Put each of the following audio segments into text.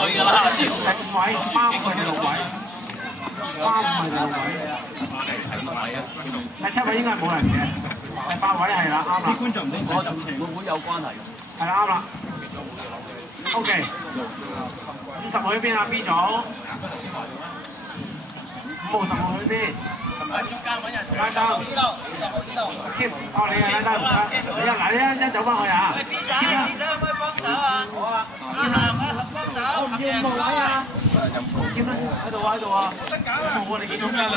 佢㗎啦。位包佢哋6位，包佢哋6位。第7位應該係冇人嘅，第8位係啦，啱啦。啲觀眾唔我就會唔會有關係？係啦，啱啦。OK， 50號去邊啊 ？B 組。5號10號去邊？喺中間揾人。拉登。呢度。Keep， 哦你係拉登，你啊嗱你一走翻去啊。B 仔可唔可以幫手啊？好啊。幫手。我唔見5號位啊。Keep 啦，喺度啊喺度啊。得搞啊！5號你幾種㗎你？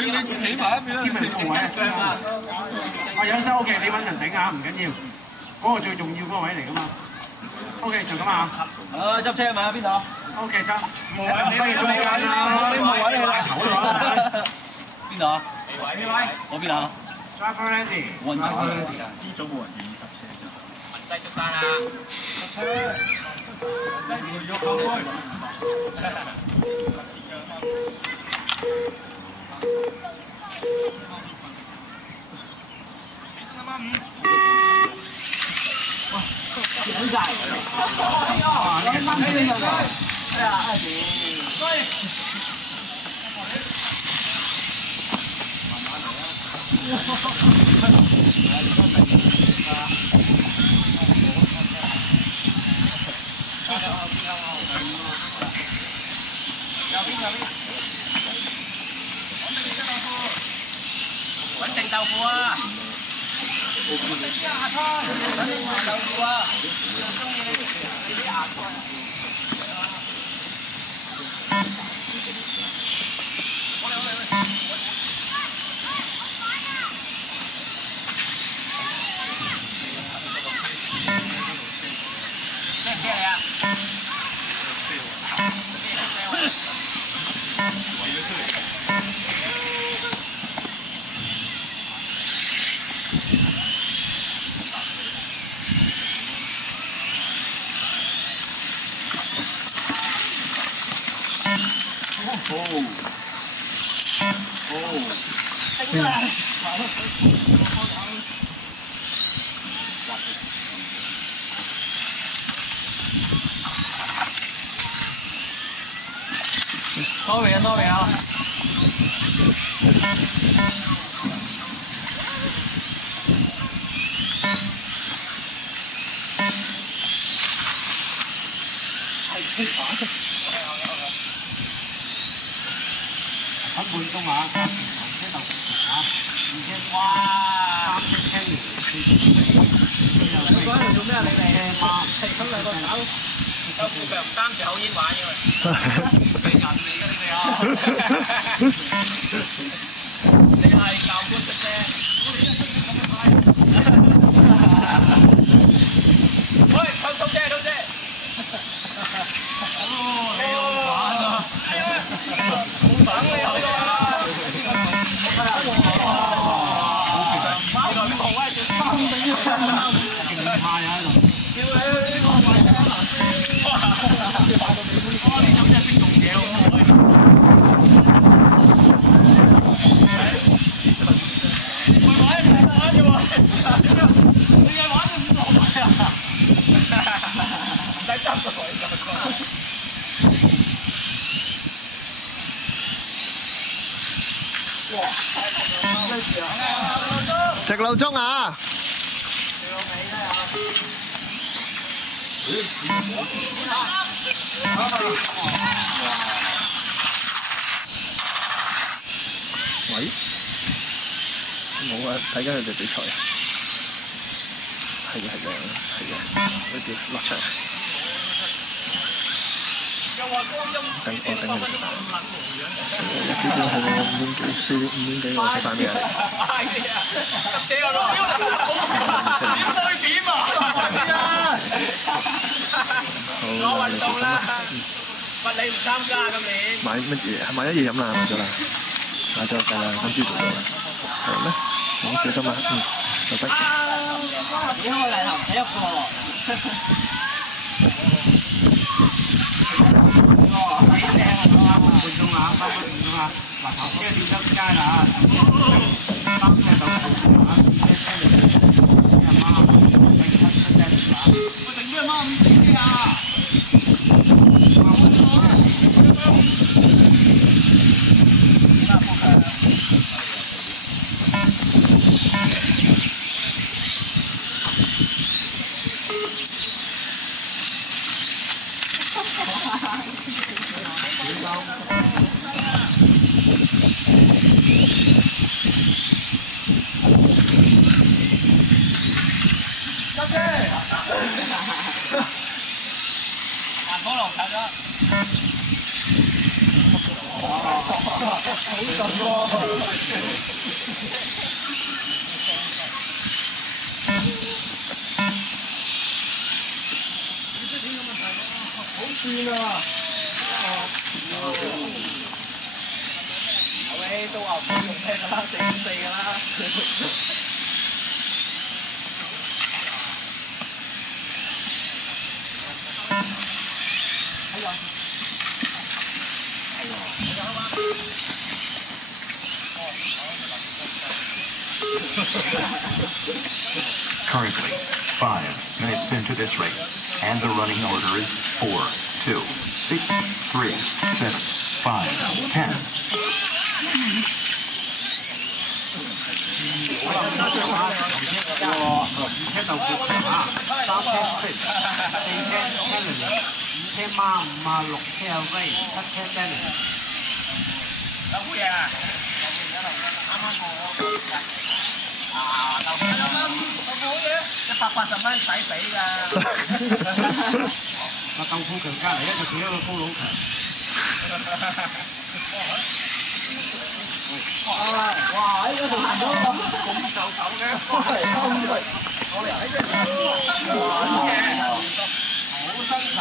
你企埋一邊啦。Keep 係5號位啊。我有聲 OK， 你揾人頂啊，唔緊要。嗰個最重要嗰個位嚟㗎嘛。OK 就咁啊。執車咪喺邊度 ？OK 得。5號位西中間啦。5號位你啦。邊度啊？邊位？我邊啊 ？Driver Landy。冇人走啊！呢組冇人願意搭車就。文西出山啦！搭車。文西要後開。起身啦媽5。哇！兩仔。哇！你掹起你就係。係啊！穩定豆腐啊！芽菜，穩定豆腐啊！中意你啲芽菜。咩車嚟啊？Sorry 啊，sorry 啊。等半鐘啊，3車豆腐啊，2車哇，3車青年，你嗰度做咩啊？你哋係咁兩個搞，有副腳擔住口煙玩嘅喎，咩人嚟嘅你哋啊？你係教官嘅啫，喂，偷車。哦，你好玩啊！等你好啊！哇！呢個位就3比1啊！勁快啊！喺度。屌你呢個位啊！哇！呢種真係識做嘢喎！唔係玩啫喎！你係玩咗5個位啊？唔使執個位就得。直路中啊！喂，冇啊，睇緊佢哋比賽啊！係嘅，呢啲落場。等佢食飯。1點鐘係我5點幾4點5點幾我食飯未啊？執車咯！點對點啊！我運動啦，乜你唔參加今年？買乜嘢？買咗嘢飲啦，買咗啦，買咗計啦，今朝做咗啦。係咩？好小心啊！拜拜。你開嚟頭睇一個。幾正啊！半鐘啊，3分5鐘啊！嗱，頭車點出街啦啊！3車豆腐啊，2車青年，阿媽，7車薯條。我整咩媽5車啊？環波樓近啦。好順喎！好轉啊！後尾都話唔好用咩㗎啦，4.4㗎啦。Currently, 5 minutes into this race, and the running order is 4, 2, 6, 3, 7, 5, 10. 2車豆腐強啊，3車 Chris， 4車 Helen， 5車媽5啊，6車 Ray， 7車 Dennis。豆腐爺啊！啱啱過。啊！豆腐好嘢，180蚊抵俾㗎。個豆腐強隔離咧就企一個高佬強。哇！呢個仲行到咁就手嘅，我嚟喺度。好新手。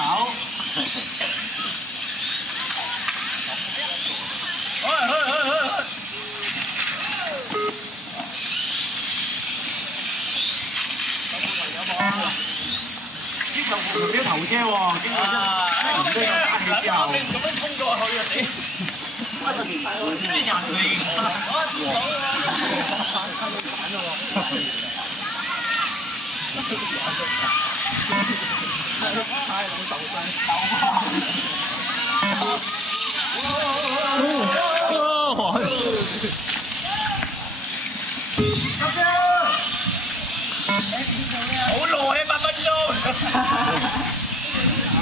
呢球強標頭車喎，經過一都有打氣之後，咁樣衝過去啊！你咩人嚟㗎？好耐啊，8分鐘。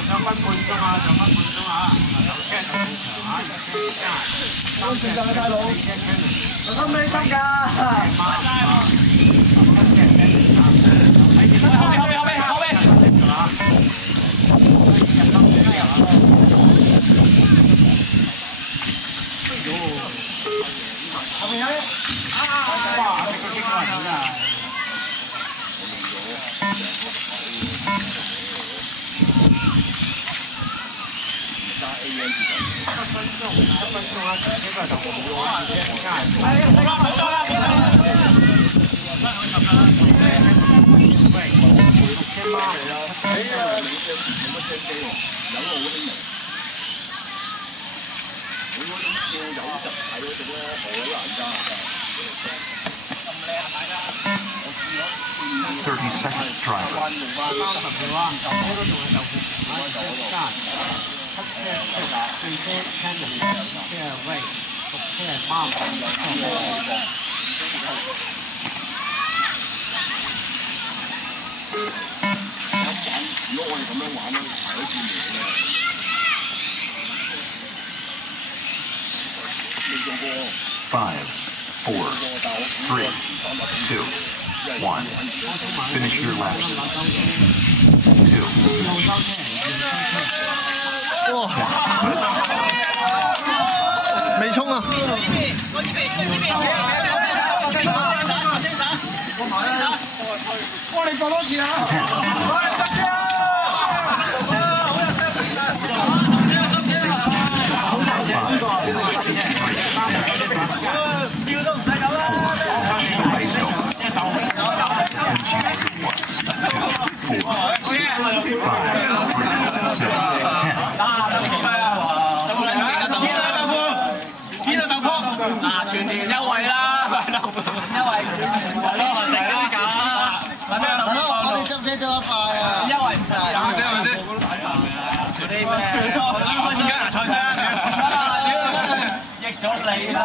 2分半鐘啊，2分半鐘啊，頭車頭強啊，2車3車4車 Cannon， 我都未得㗎。後邊。後邊有咧。哇！你個經過人真係。1分鐘啊！呢個就冇啊，冇錯啦。喂，6車媽嚟啦！冇乜車機喎，有個好輕微。佢嗰種叫有實體嗰種咧，好難揸咁靚係咪㗎？30 seconds driver. 30秒啊，頭車都仲係豆腐強啊，7車 4車 Cannon， 5車 Ray， 6車媽如果我哋咁樣玩咧，排咗轉嚟嘅。未做過。5, 4, 3, 2, 1. Finish your lap. 2. 哇！未衝啊！我哋過多次啊！我哋得啫！叫都唔使咁啦！嗱，全年優惠啦，優惠係咯，成家價。我哋執車咗一塊啊！優惠唔使啊！係咪先？嗰啲咩？開心加拿菜聲。益咗你啦！